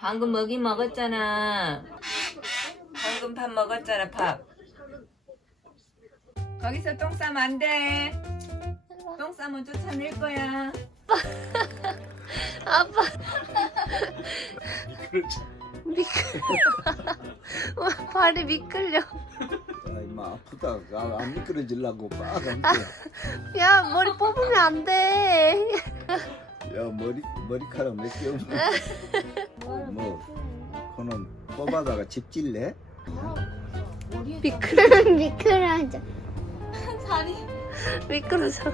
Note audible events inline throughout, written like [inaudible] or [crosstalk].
방금 먹이 먹었잖아. 방금 밥 먹었잖아, 밥. 거기서 똥 싸면 안 돼. 똥 싸면 쫓아낼 거야. [laughs] 아빠. 와, [laughs] 발이 미끌려. 아, 이마 아프다. 아, 안 미끄러지려고 빠간게. 야 머리 뽑으면 안 돼. 야 머리 머리카락 몇 개 없나? 뭐 그는 뽑아다가 집질래? 미끌 미끌어져. 살이. 미끄러져.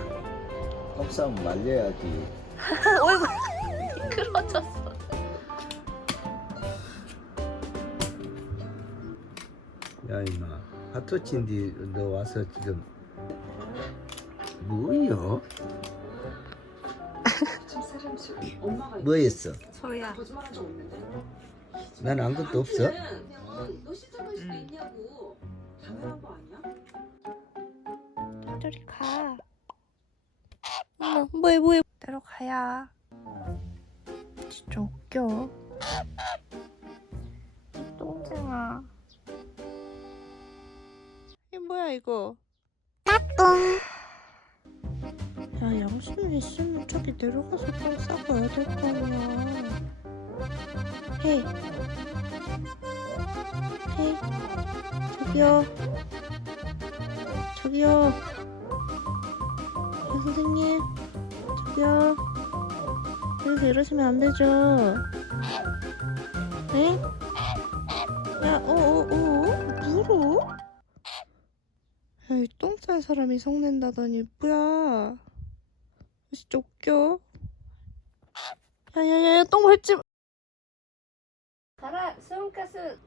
똥싸면 말려야지. [laughs] 어이구 미끄러졌어. 야 이마 하토치인데 너 와서 지금 뭐요? 뭐였어? 소야. 난 아무것도 없어. 너 시작할 수도 있냐고. 당연한 거 아니야? 저리 가. 엄마 뭐해 뭐해. 내려가야. 진짜 웃겨. 이 똥쟁아. 이 뭐야 이거? 야 양심이 있으면 저기 내려가서 똥 싸고 와야 될 거 아니야. 헤이. 헤이. 저기요. 저기요. 야, 선생님. 저기요. 여기서 이러시면 안 되죠. 에? 야, 어, 어, 어? 물어? 에이, 똥 싼 사람이 성낸다더니, 뭐야. 진짜 웃겨. 야, 야, 야, 야, 똥 밟지 마. 가라, 수온가스